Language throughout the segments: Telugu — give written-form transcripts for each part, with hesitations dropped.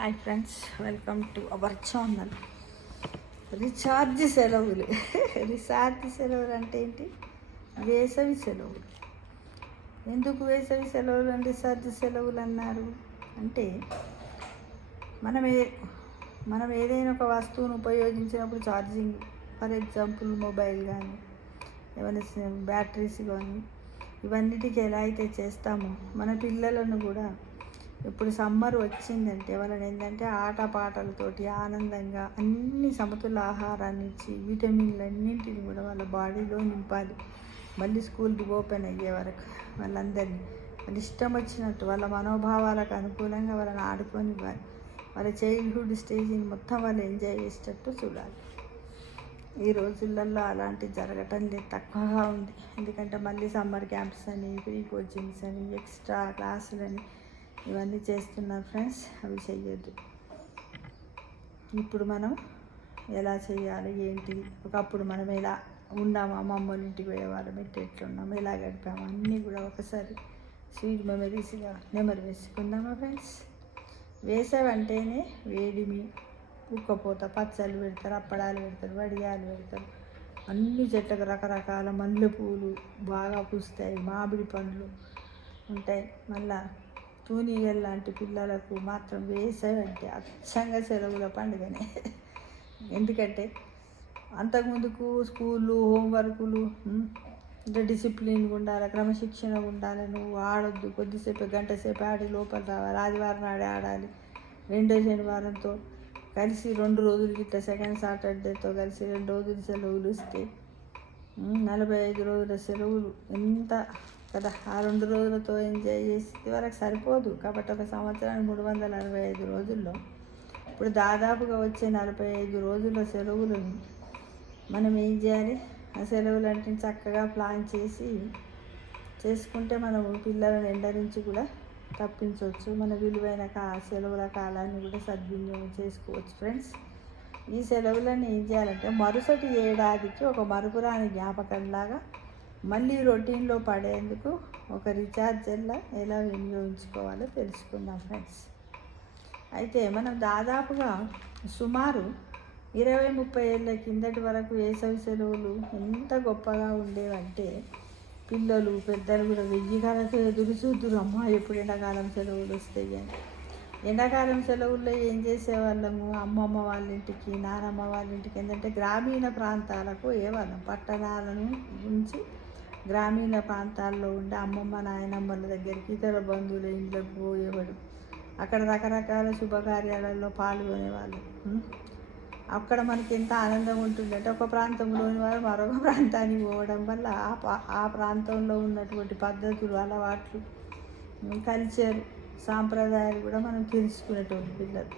Hi friends, welcome to our channel. Recharge సెలవులు. రీఛార్జ్ సెలవులు అంటే ఏంటి? వేసవి సెలవులు. ఎందుకు వేసవి సెలవులు అంటే రీఛార్జ్ సెలవులు అన్నారు అంటే, మనం మనం ఏదైనా ఒక వస్తువును ఉపయోగించినప్పుడు ఛార్జింగ్, ఫర్ ఎగ్జాంపుల్ మొబైల్ కానీ ఏమైనా బ్యాటరీస్ కానీ ఇవన్నిటికీ ఎలా అయితే చేస్తామో మన పిల్లలను కూడా ఇప్పుడు సమ్మర్ వచ్చిందంటే వాళ్ళని ఏంటంటే ఆటపాటలతోటి ఆనందంగా అన్ని సమతుల ఆహారాన్ని ఇచ్చి విటమిన్లు అన్నింటిని కూడా వాళ్ళ బాడీలో నింపాలి. మళ్ళీ స్కూల్కి ఓపెన్ అయ్యే వరకు వాళ్ళందరినీ వాళ్ళ ఇష్టం వచ్చినట్టు వాళ్ళ మనోభావాలకు అనుకూలంగా వాళ్ళని ఆడుకొని ఇవ్వాలి. వాళ్ళ చైల్డ్హుడ్ స్టేజ్ని మొత్తం వాళ్ళు ఎంజాయ్ చేసేటట్టు చూడాలి. ఈ రోజులలో అలాంటివి జరగటం లేదు, తక్కువగా ఉంది. ఎందుకంటే మళ్ళీ సమ్మర్ క్యాంప్స్ అని, ప్రీ కోచింగ్స్ అని, ఎక్స్ట్రా క్లాసులని ఇవన్నీ చేస్తున్నారు ఫ్రెండ్స్. అవి చెయ్యొద్దు. ఇప్పుడు మనం ఎలా చేయాలి ఏంటి, ఒకప్పుడు మనం ఎలా ఉన్నాము, అమ్మమ్మల ఇంటికి పోయేవాళ్ళం, ఎట్లున్నాము, ఎలా గడిపాము అన్నీ కూడా ఒకసారి స్వీట్ మెమరీస్గా నెమరు వేసుకుందామా ఫ్రెండ్స్. వేసవి అంటేనే వేడిమి, ఉక్కపోత, పచ్చళ్ళు పెడతారు, అప్పడాలు పెడతారు, వడియాలు పెడతారు, అన్ని చెట్లకు రకరకాల మల్లెపూలు బాగా పూస్తాయి, మామిడి పండ్లు ఉంటాయి. మళ్ళా తూనీగల్ లాంటి పిల్లలకు మాత్రం వేసవి అంటే అచ్చంగా సెలవుల పండుగనే. ఎందుకంటే అంతకుముందుకు స్కూళ్ళు, హోంవర్కులు, ఇంకా డిసిప్లిన్గా ఉండాలి, క్రమశిక్షణగా ఉండాలి, నువ్వు ఆడొద్దు, కొద్దిసేపు గంట సేపు ఆడి లోపల రావాలి, ఆదివారం నాడే ఆడాలి, రెండో శనివారంతో కలిసి 2 రోజులు గిట్ట సెకండ్ సాటర్డేతో కలిసి 2 రోజులు సెలవులు ఇస్తే 45 రోజుల సెలవులు ఎంత కదా. ఆ 2 రోజులతో ఎంజాయ్ చేసి వరకు సరిపోదు కాబట్టి ఒక సంవత్సరానికి 365 రోజుల్లో ఇప్పుడు దాదాపుగా వచ్చే 45 రోజుల సెలవులను మనం ఏం చేయాలి? ఆ సెలవులు అంటే చక్కగా ప్లాన్ చేసుకుంటే మనము పిల్లలను ఎండ నుంచి కూడా తప్పించవచ్చు. మన విలువైన సెలవుల కాలాన్ని కూడా సద్వినియోగం చేసుకోవచ్చు ఫ్రెండ్స్. ఈ సెలవులను ఏం చేయాలంటే మరుసటి ఏడాదికి ఒక మరుపురాని జ్ఞాపకంలాగా మళ్ళీ రొటీన్లో పడేందుకు ఒక రీఛార్జర్లా ఎలా వినియోగించుకోవాలో తెలుసుకుందాం ఫ్రెండ్స్. అయితే మనం దాదాపుగా సుమారు 20-30 ఏళ్ళ కిందటి వరకు వేసవి సెలవులు ఎంత గొప్పగా ఉండేవంటే పిల్లలు పెద్దలు కూడా 1000 కాలతో ఎదురు చూద్దురు, అమ్మ ఎప్పుడు ఎండాకాలం సెలవులు వస్తాయి అని. ఎండాకాలం సెలవుల్లో ఏం చేసేవాళ్ళము? అమ్మమ్మ వాళ్ళ ఇంటికి, నానమ్మ వాళ్ళ ఇంటికి, ఏంటంటే గ్రామీణ ప్రాంతాలకు పోయేవాళ్ళం. పట్టణాలను నుంచి గ్రామీణ ప్రాంతాల్లో ఉండే అమ్మమ్మ నాయనమ్మల దగ్గరికి, ఇతర బంధువుల ఇంట్లోకి పోయేవాడు. అక్కడ రకరకాల శుభకార్యాలలో పాల్గొనేవాళ్ళు. అక్కడ మనకి ఎంత ఆనందం ఉంటుందంటే ఒక ప్రాంతంలోని వారు మరొక ప్రాంతానికి పోవడం వల్ల ఆ ప్రాంతంలో ఉన్నటువంటి పద్ధతులు, అలవాట్లు, కల్చర్, సాంప్రదాయాలు కూడా మనం తెలుసుకునేటువంటి పిల్లలు.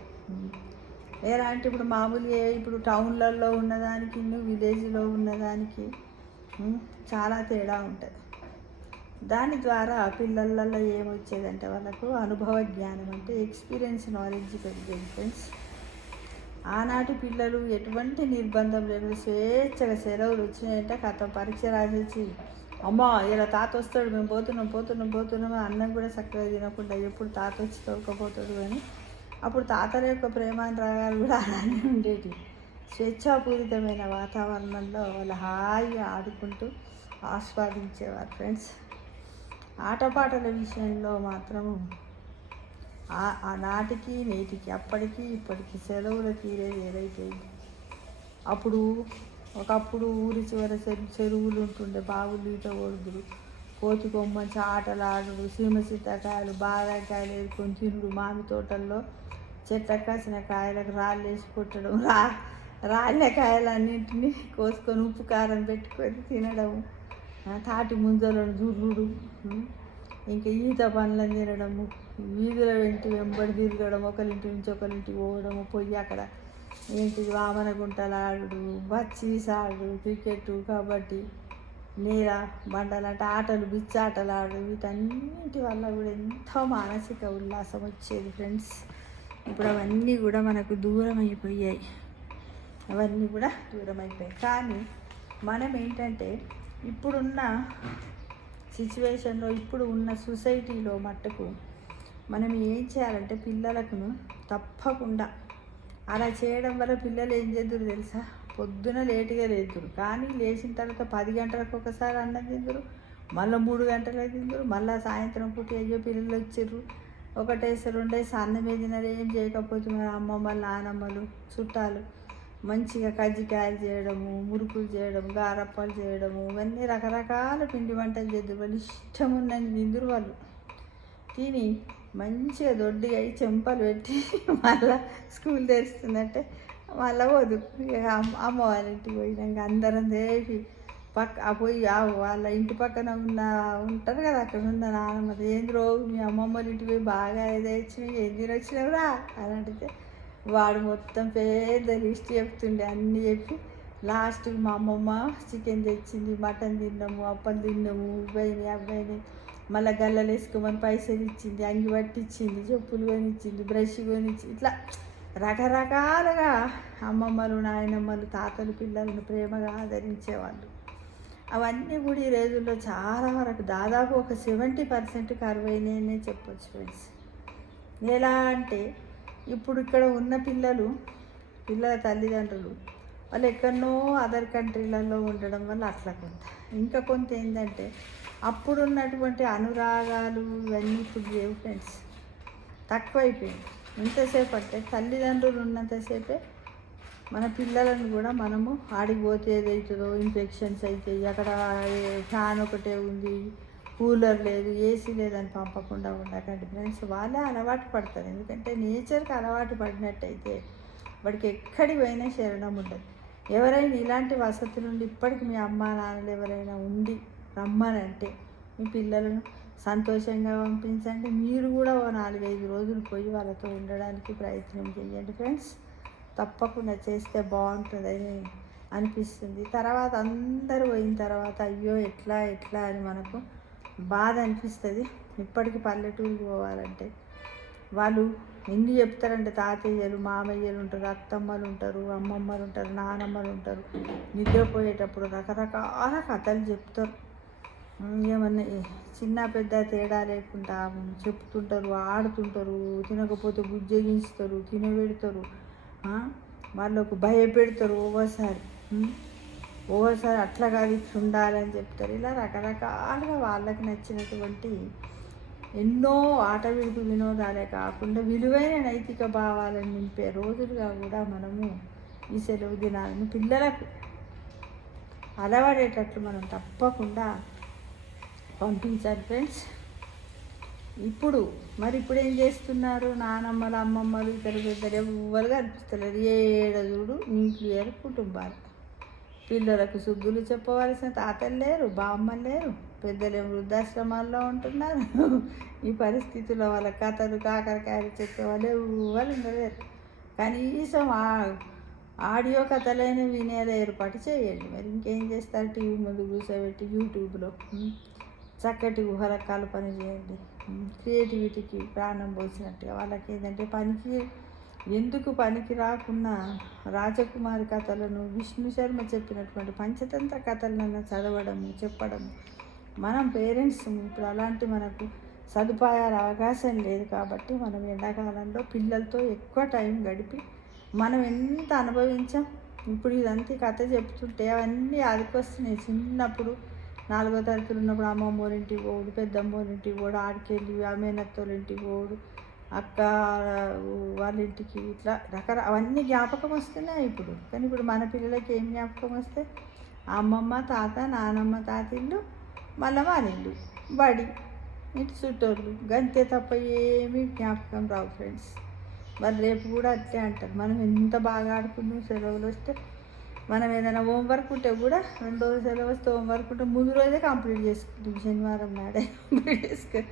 ఎలాంటి ఇప్పుడు మామూలుగా ఇప్పుడు టౌన్లలో ఉన్నదానికి విలేజ్లో ఉన్నదానికి చాలా తేడా ఉంటుంది. దాని ద్వారా పిల్లలలో ఏమొచ్చేదంటే వాళ్ళకు అనుభవ జ్ఞానం, అంటే ఎక్స్పీరియన్స్ నాలెడ్జ్ పెరిగేది ఫ్రెండ్స్. ఆనాటి పిల్లలు ఎటువంటి నిర్బంధం లేకుండా స్వేచ్ఛగా సెలవులు వచ్చినాయంటే కథ పరీక్ష రాసేసి, అమ్మ ఇలా తాత వస్తాడు, మేము పోతున్నాం అన్నం కూడా చక్కగా తినకుండా ఎప్పుడు తాత వచ్చి తోలుకపోతాడు అని. అప్పుడు తాతల యొక్క ప్రేమానురాగాలు కూడా అలానే ఉండేవి. స్వేచ్ఛాపూరితమైన వాతావరణంలో వాళ్ళు హాయిగా ఆడుకుంటూ ఆస్వాదించేవారు ఫ్రెండ్స్. ఆటపాటల విషయంలో మాత్రము ఆనాటికి నేటికి, అప్పటికి ఇప్పటికి సెలవుల తీరేది ఏదైపోయింది. ఒకప్పుడు ఊరి చివర చెరువులు ఉంటుండే, బావులు, ఈత ఒడుగులు, కోతి కొమ్మంచి ఆటలు ఆడుడు, సీమ సీతాకాయలు, బాదాకాయలు ఏరుకొని తినుడు, మామి తోటల్లో చెట్లకు కాసిన కాయలకు రాళ్ళు వేసి కొట్టడం, రాళ్ళ కాయలన్నింటినీ కోసుకొని ఉప్పు కారం పెట్టుకొని తినడం, తాటి ముంజలను దుర్రుడు, ఇంకా ఈత పండ్లను తినడము, వీధుల వెంబడి తిరగడం, ఒకరింటి నుంచి ఒకరింటికి పోవడము, పోయి అక్కడ ఏంటిది వామన గుంటలు ఆడుడు, బచ్చీసాడు, క్రికెట్, కబడ్డీ, నీర బండలు అంటే ఆటలు, బిచ్చాటలు ఆడు, వీటన్నింటి వల్ల కూడా ఎంతో మానసిక ఉల్లాసం వచ్చేది ఫ్రెండ్స్. ఇప్పుడు అవన్నీ కూడా మనకు దూరం అయిపోయాయి. కానీ మనం ఏంటంటే ఇప్పుడున్న సిచ్యువేషన్లో, ఇప్పుడు ఉన్న సొసైటీలో మట్టుకు మనం ఏం చేయాలంటే పిల్లలకును తప్పకుండా అలా చేయడం వల్ల పిల్లలు ఏం చేద్దరు తెలుసా, పొద్దున లేటుగా లేదురు, కానీ లేచిన తర్వాత 10 గంటలకు ఒకసారి అన్నం తిందురు, మళ్ళీ 3 గంటలకు తిందురు, మళ్ళీ సాయంత్రం పూట అయ్యో పిల్లలు వచ్చిర్రు ఒకటేసి రెండేసి అన్నం తినరు. ఏం చేయకపోతున్నారు అమ్మమ్మలు నానమ్మలు చుట్టాలు మంచిగా కజ్జికాయలు చేయడము, మురుకులు చేయడము, గారప్పాలు చేయడము, ఇవన్నీ రకరకాల పిండి వంటలు చేద్దరు. వాళ్ళు ఇష్టం ఉన్నది తిందురు. వాళ్ళు తిని మంచిగా దొడ్డిగా అయి చెంపలు పెట్టి మళ్ళీ స్కూల్ తెరుస్తుందంటే మళ్ళీ పోదు. అమ్మ వాళ్ళ ఇంటికి పోయినాక అందరం దేవి పోయి వాళ్ళ ఇంటి పక్కన ఉంటారు కదా, అక్కడ ఉన్న నాన్నమ్మ ఏంది రోజు మీ అమ్మమ్మ వాళ్ళ ఇంటికి పోయి బాగా ఏదో వచ్చినాయి, ఏం తినొచ్చినవురా అని అడిగితే వాడు మొత్తం పెద్ద లిస్ట్ చెప్తుండే. అన్నీ చెప్పి లాస్ట్కి మా అమ్మమ్మ చికెన్ తెచ్చింది, మటన్ తిన్నాము, అప్పలు తిన్నాము, ఇవ్వని అబ్బాయిని మళ్ళీ గల్లలు వేసుకోమని పైసలు ఇచ్చింది, అంగి పట్టించింది, చెప్పులు కొనిచ్చింది, బ్రష్ కొనిచ్చింది. ఇట్లా రకరకాలుగా అమ్మమ్మలు నాయనమ్మలు తాతలు పిల్లలను ప్రేమగా ఆదరించేవాళ్ళు. అవన్నీ కూడా ఈ రోజుల్లో చాలా వరకు దాదాపు ఒక 70% కరువైనాయనే చెప్పొచ్చు ఫ్రెండ్స్. ఎలా అంటే ఇప్పుడు ఇక్కడ ఉన్న పిల్లల తల్లిదండ్రులు వాళ్ళు ఎక్కడనో అదర్ కంట్రీలలో ఉండడం వల్ల అట్లా కొంత, ఇంకా కొంత ఏంటంటే అప్పుడున్నటువంటి అనురాగాలు ఇవన్నీ ఇప్పుడు లేవు ఫ్రెండ్స్, తక్కువైపోయింది. ఎంతసేపు అంటే తల్లిదండ్రులు ఉన్నంతసేపే మన పిల్లలను కూడా మనము ఆడిపోతే ఏదవుతుందో ఇన్ఫెక్షన్స్ అవుతాయి, అక్కడ ఫ్యాన్ ఒకటే ఉంది, కూలర్ లేదు, ఏసీ లేదని పంపకుండా ఉండకండి ఫ్రెండ్స్. వాళ్ళే అలవాటు పడతారు. ఎందుకంటే నేచర్కి అలవాటు పడినట్టయితే వాడికి ఎక్కడికి పోయినా శరణం ఉండదు. ఎవరైనా ఇలాంటి వసతులు నుండి ఇప్పటికి మీ అమ్మా నాన్నలు ఎవరైనా ఉండి రమ్మనంటే మీ పిల్లలను సంతోషంగా పంపించండి. మీరు కూడా ఓ 4-5 రోజులు పోయి వాళ్ళతో ఉండడానికి ప్రయత్నం చేయండి ఫ్రెండ్స్. తప్పకుండా చేస్తే బాగుంటుందని అనిపిస్తుంది. తర్వాత అందరూ పోయిన తర్వాత అయ్యో ఎట్లా అని మనకు బాధ అనిపిస్తుంది. ఇప్పటికి పల్లెటూరుకి పోవాలంటే వాళ్ళు ఎన్ని చెప్తారంటే తాతయ్యలు మామయ్యలు ఉంటారు, అత్తమ్మలు ఉంటారు, అమ్మమ్మలు ఉంటారు, నానమ్మలు ఉంటారు. నిద్రపోయేటప్పుడు రకరకాల కథలు చెప్తారు. ఏమన్నా చిన్న పెద్ద తేడా లేకుండా చెప్తుంటారు, ఆడుతుంటారు, తినకపోతే బుజ్జగించుతారు, తినబెడతారు, వాళ్ళకు భయపెడతారు. ఓవర్సారి అట్లా కాదు ఇట్లా ఉండాలని చెప్తారు. ఇలా రకరకాలుగా వాళ్ళకి నచ్చినటువంటి ఎన్నో ఆట విడుపు వినోదాలే కాకుండా విలువైన నైతిక భావాలను నింపే రోజులుగా కూడా మనము ఈ సెలవు దినాలను పిల్లలకు అలవాడేటట్లు మనం తప్పకుండా పంపించాలి ఫ్రెండ్స్. ఇప్పుడు ఏం చేస్తున్నారు నానమ్మలు అమ్మమ్మలు ఇతర పెద్దలు ఎవ్వరుగా అనిపిస్తలేదు. ఏడదుడు న్యూక్లియర్ కుటుంబాలు. పిల్లలకు సుగ్గులు చెప్పవలసిన తాతలు లేరు, బామ్మలు లేరు, పెద్దలేమో వృద్ధాశ్రమాల్లో ఉంటున్నారు. ఈ పరిస్థితుల్లో వాళ్ళ కథలు కాకరకాయలు చెప్పేవాళ్ళు ఎవ్వరు ఉండలేరు. కనీసం ఆడియో కథలైన వినేలా ఏర్పాటు చేయండి. మరి ఇంకేం చేస్తారు, టీవీ ముందు కూర్చోబెట్టి యూట్యూబ్లో చక్కటి ఊహల కల్పన చేయండి. క్రియేటివిటీకి ప్రాణం పోసినట్టుగా వాళ్ళకి ఏంటంటే ఎందుకు పనికి రాకున్నా రాజకుమారి కథలను విష్ణు శర్మ చెప్పినటువంటి పంచతంత్ర కథలను చదవడము చెప్పడము. మనం పేరెంట్స్ ఇప్పుడు అలాంటి మనకు సదుపాయాల అవకాశం లేదు కాబట్టి మనం ఎండాకాలంలో పిల్లలతో ఎక్కువ టైం గడిపి మనం ఎంత అనుభవించాం. ఇప్పుడు ఇదంతా కథ చెప్తుంటే అవన్నీ ఆదికొస్తున్నాయి. చిన్నప్పుడు 4వ తరగతిలో ఉన్నప్పుడు అమ్మమ్మ వాళ్ళ ఇంటికి పోడు, పెద్దమ్మ వాళ్ళ ఇంటికి పోడు, ఆడికెళ్ళి అమ్మేనత్తోళ్ళ ఇంటికి పోడు, అక్క వాళ్ళ ఇంటికి ఇట్లా అవన్నీ జ్ఞాపకం వస్తున్నాయి ఇప్పుడు. కానీ ఇప్పుడు మన పిల్లలకి ఏం జ్ఞాపకం వస్తే అమ్మమ్మ తాత నానమ్మ తాతిళ్ళు మళ్ళీ వాళ్ళిళ్ళు బడి ఇటు చుట్టూళ్ళు గంతే తప్ప ఏమీ జ్ఞాపకం రావు ఫ్రెండ్స్. వాళ్ళు రేపు కూడా అట్లే అంటారు మనం ఎంత బాగా ఆడుకున్నాం సెలవులు వస్తే. మనం ఏదైనా హోంవర్క్ ఉంటే కూడా 2 రోజులు సెలవు వస్తే హోంవర్క్ ఉంటే ముందు రోజే కంప్లీట్ చేసుకుంటాం. శనివారం నాడే కంప్లీట్ చేసుకొని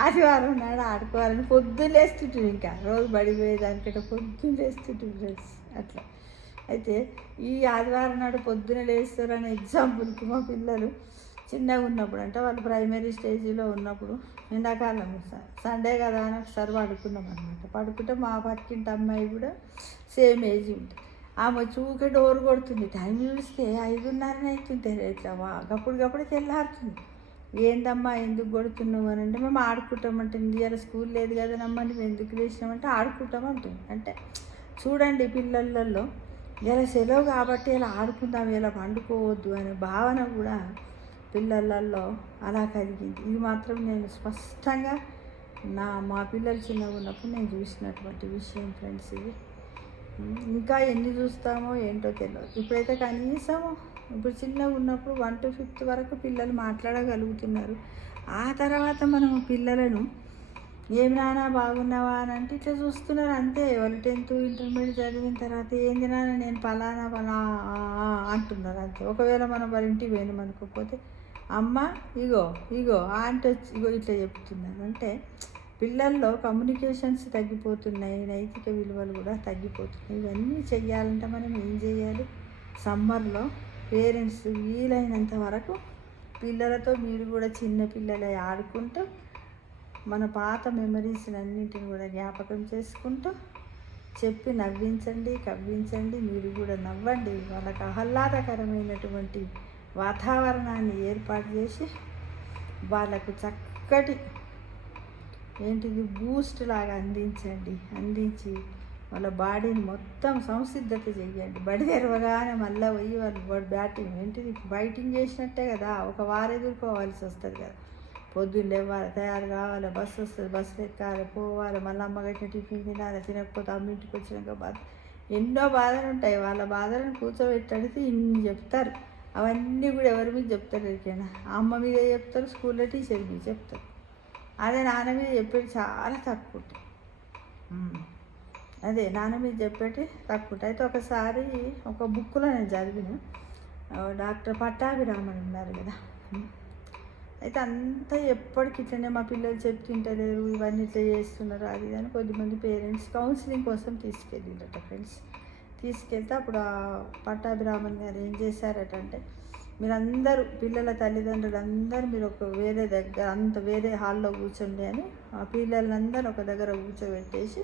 ఆదివారం నాడు ఆడుకోవాలని పొద్దున్న లేస్తుంటారు. ఇంకా రోజు బడిపోయేదానికంటే పొద్దున్న లేస్తుంటారు ఫ్రెండ్స్. అట్లా అయితే ఈ ఆదివారం నాడు పొద్దున లేస్తారనే ఎగ్జాంపుల్కి మా పిల్లలు చిన్నగా ఉన్నప్పుడు అంటే వాళ్ళు ప్రైమరీ స్టేజీలో ఉన్నప్పుడు ఎండాకాలం సండే కదా అని ఒకసారి పడుకున్నాం అనమాట. పడుకుంటే మా పక్కింటి అమ్మాయి కూడా సేమ్ ఏజ్ ఉంటుంది. ఆమె చూకే డోర్ కొడుతుంది. టైం చూస్తే 5:30 అవుతుంటే ఇట్లా గప్పుడుకి తెల్లారుతుంది. ఏందమ్మా ఎందుకు కొడుతున్నావు అని అంటే మేము ఆడుకుంటామంటే ఇవాళ స్కూల్ లేదు కదనమ్మా నువ్వు ఎందుకు లేచినామంటే ఆడుకుంటామంటుంది. అంటే చూడండి పిల్లలలో ఇలా సెలవు కాబట్టి ఇలా ఆడుకుందాం ఇలా పండుకోవద్దు అనే భావన కూడా పిల్లలలో అలా కలిగింది. ఇది మాత్రం నేను స్పష్టంగా మా పిల్లలు చిన్నగా ఉన్నప్పుడు నేను చూసినటువంటి విషయం ఫ్రెండ్స్. ఇది ఇంకా ఎన్ని చూస్తామో ఏంటో తెలియదు. ఇప్పుడైతే కనీసం ఇప్పుడు చిన్నగా ఉన్నప్పుడు 1 to 5th వరకు పిల్లలు మాట్లాడగలుగుతున్నారు. ఆ తర్వాత మనం పిల్లలను ఏమి నాన్న బాగున్నావా అని అంటే ఇట్లా చూస్తున్నారు అంతే. వాళ్ళు 10th ఇంటర్మీడియట్ చదివిన తర్వాత ఏంది నాన్న నేను పలానా అంటున్నారు అంతే. ఒకవేళ మనం వాళ్ళ ఇంటికి పోయినాం అనుకోకపోతే అమ్మ ఇగో ఇగో ఆంటీ వచ్చి ఇగో ఇట్లా చెప్తున్నారు. అంటే పిల్లల్లో కమ్యూనికేషన్స్ తగ్గిపోతున్నాయి, నైతిక విలువలు కూడా తగ్గిపోతున్నాయి. ఇవన్నీ చెయ్యాలంటే మనం ఏం చేయాలి? సమ్మర్లో పేరెంట్స్ వీలైనంత వరకు పిల్లలతో మీరు కూడా చిన్న పిల్లలై ఆడుకుంటూ మన పాత మెమరీస్ని అన్నింటిని కూడా జ్ఞాపకం చేసుకుంటూ చెప్పి నవ్వించండి, కవ్వించండి. మీరు కూడా నవ్వండి. వాళ్ళకి ఆహ్లాదకరమైనటువంటి వాతావరణాన్ని ఏర్పాటు చేసి వాళ్ళకు చక్కటి బూస్ట్ లాగా అందించి వాళ్ళ బాడీని మొత్తం సంసిద్ధత చెయ్యండి. బడి తెరవగానే మళ్ళీ పోయి వాళ్ళు బైటింగ్ చేసినట్టే కదా. ఒక వారం ఎదుర్కోవాల్సి వస్తుంది కదా. పొద్దున్న లేవాలి, తయారు కావాలి, బస్సు వస్తుంది, బస్సులు ఎక్కాలి, పోవాలి, మళ్ళీ అమ్మగట్టిన టిఫిన్ తినాలి, తినకపోతే అమ్మింటికి వచ్చినాక ఎన్నో బాధలు ఉంటాయి. వాళ్ళ బాధలను కూర్చోబెట్టడితే ఇన్ని చెప్తారు. అవన్నీ కూడా ఎవరి మీద చెప్తారు? ఎరికైనా అమ్మ మీద చెప్తారు, స్కూల్లో టీచర్ మీద చెప్తారు. అదే నాన్న మీద చెప్పేది చాలా తక్కువ. అదే నాన్న మీద చెప్పేటి తక్కువ. అయితే ఒకసారి ఒక బుక్లో నేను చదివిన డాక్టర్ పట్టాభిరామన్ ఉన్నారు కదా. అయితే అంతా ఎప్పటికి ఇట్లనే మా పిల్లలు చెప్తుంటలేరు, ఇవన్నీ ఇట్లా చేస్తున్నారు అది అని కొద్దిమంది పేరెంట్స్ కౌన్సిలింగ్ కోసం తీసుకెళ్ళిందట ఫ్రెండ్స్. తీసుకెళ్తే అప్పుడు ఆ పట్టాభిరామన్ గారు ఏం చేశారటంటే మీరందరూ పిల్లల తల్లిదండ్రులు అందరూ మీరు ఒక వేరే హాల్లో కూర్చోండి అని ఆ పిల్లలందరూ ఒక దగ్గర కూర్చోబెట్టేసి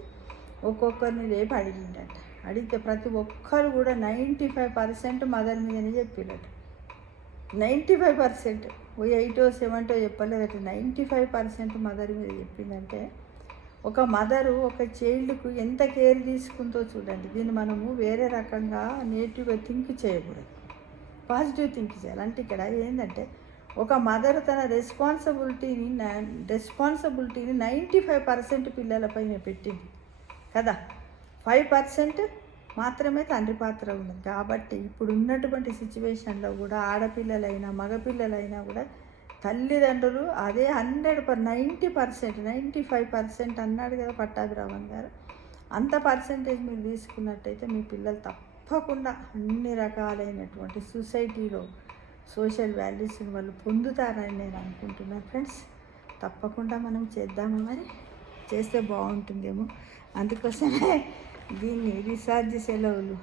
ఒక్కొక్కరిని లేపి అడిగిండట. అడిగితే ప్రతి ఒక్కరు కూడా 95% మదర్ మీదనే చెప్పిరట. 95%, 8 or 7 చెప్పలేదట. 95% మదర్ మీద చెప్పిందంటే ఒక మదరు ఒక చైల్డ్కు ఎంత కేర్ తీసుకుందో చూడండి. దీన్ని మనము వేరే రకంగా నెగిటివ్గా థింక్ చేయకూడదు, పాజిటివ్ థింక్ చేయాలి. అంటే ఇక్కడ ఏంటంటే ఒక మదర్ తన రెస్పాన్సిబిలిటీని 95% పిల్లలపైన పెట్టింది కదా. 5% మాత్రమే తండ్రి పాత్ర ఉన్నది. కాబట్టి ఇప్పుడు ఉన్నటువంటి సిచ్యువేషన్లో కూడా ఆడపిల్లలైనా మగపిల్లలైనా కూడా తల్లిదండ్రులు అదే 90%, 95% అన్నాడు కదా పట్టాభిరామన్ గారు. అంత పర్సెంటేజ్ మీరు తీసుకున్నట్టయితే మీ పిల్లలు తప్పకుండా అన్ని రకాలైనటువంటి సొసైటీలో సోషల్ వాల్యూస్ని వాళ్ళు పొందుతారని నేను అనుకుంటున్నాను ఫ్రెండ్స్. తప్పకుండా మనం చేద్దాము, మరి చేస్తే బాగుంటుందేమో. అందుకోసమే దీన్ని రీఛార్జ్ సెలవులు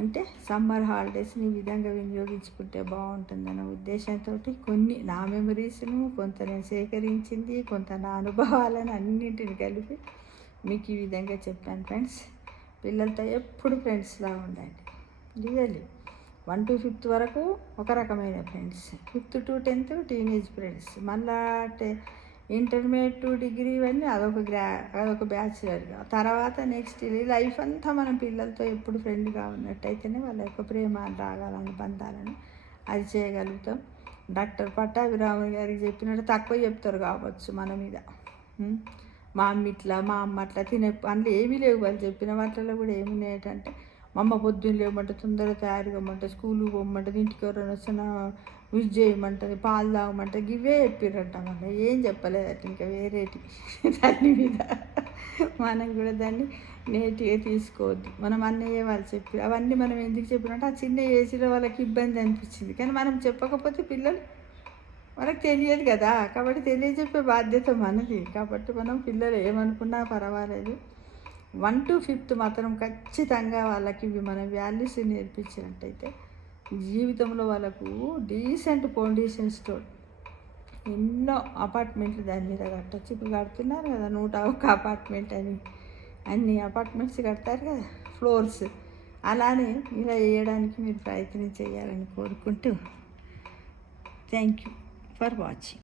అంటే సమ్మర్ హాలిడేస్ని ఈ విధంగా వినియోగించుకుంటే బాగుంటుందన్న ఉద్దేశంతో కొన్ని నా మెమరీస్ను కొంత నేను సేకరించింది, కొంత నా అనుభవాలను అన్నింటిని కలిపి మీకు ఈ విధంగా చెప్పాను ఫ్రెండ్స్. పిల్లలతో ఎప్పుడు ఫ్రెండ్స్లా ఉండండి. రియల్లీ 1 to 5th వరకు ఒక రకమైన friends, 5th to 10th teenage friends, మళ్ళా ఇంటర్మీడియట్ టు డిగ్రీ ఇవన్నీ అదొక బ్యాచులర్గా. తర్వాత నెక్స్ట్ లైఫ్ అంతా మనం పిల్లలతో ఎప్పుడు ఫ్రెండ్గా ఉన్నట్టయితేనే వాళ్ళ యొక్క ప్రేమ రాగాలను బంధాలను అది చేయగలుగుతాం. డాక్టర్ పట్టాభిరామన్ గారికి చెప్పినట్టు తక్కువ చెప్తారు కావచ్చు మన మీద. మా అమ్మ అట్లా తినే పనులు ఏమీ లేవు. వాళ్ళు చెప్పిన వాటిల్లో కూడా ఏమున్నాయంటే మా అమ్మ పొద్దున్న లేవమంటే తొందరగా తయారు కమ్మంటే, స్కూల్కి పోమంటుంది, ఇంటికి ఎవరైనా వచ్చినా విజ్ చేయమంటుంది, పాలు తాగమంటే ఇవే చెప్పిరంట. మళ్ళీ ఏం చెప్పలేదట ఇంకా వేరేటి దాని మీద. మనం కూడా దాన్ని నేటిగా తీసుకోవద్దు. మనం అన్నయ్య వాళ్ళు చెప్పి అవన్నీ మనం ఎందుకు చెప్పినట్టు ఆ చిన్న ఏజ్లో వాళ్ళకి ఇబ్బంది అనిపించింది. కానీ మనం చెప్పకపోతే పిల్లలు వాళ్ళకి తెలియదు కదా. కాబట్టి తెలియజెప్పే బాధ్యత మనది. కాబట్టి మనం పిల్లలు ఏమనుకున్నా పర్వాలేదు, 1 to 5th మాత్రం ఖచ్చితంగా వాళ్ళకి మన వాల్యూస్ నేర్పించినట్టయితే జీవితంలో వాళ్ళకు డీసెంట్ ఫౌండేషన్స్తో ఎన్నో అపార్ట్మెంట్లు దాని మీద కట్టచ్చు. ఇప్పుడు కడుతున్నారు కదా 101 అపార్ట్మెంట్ అని, అన్ని అపార్ట్మెంట్స్ కడతారు కదా ఫ్లోర్స్. అలానే ఇలా చేయడానికి మీరు ప్రయత్నం చేయాలని కోరుకుంటూ థ్యాంక్ యూ. For watching.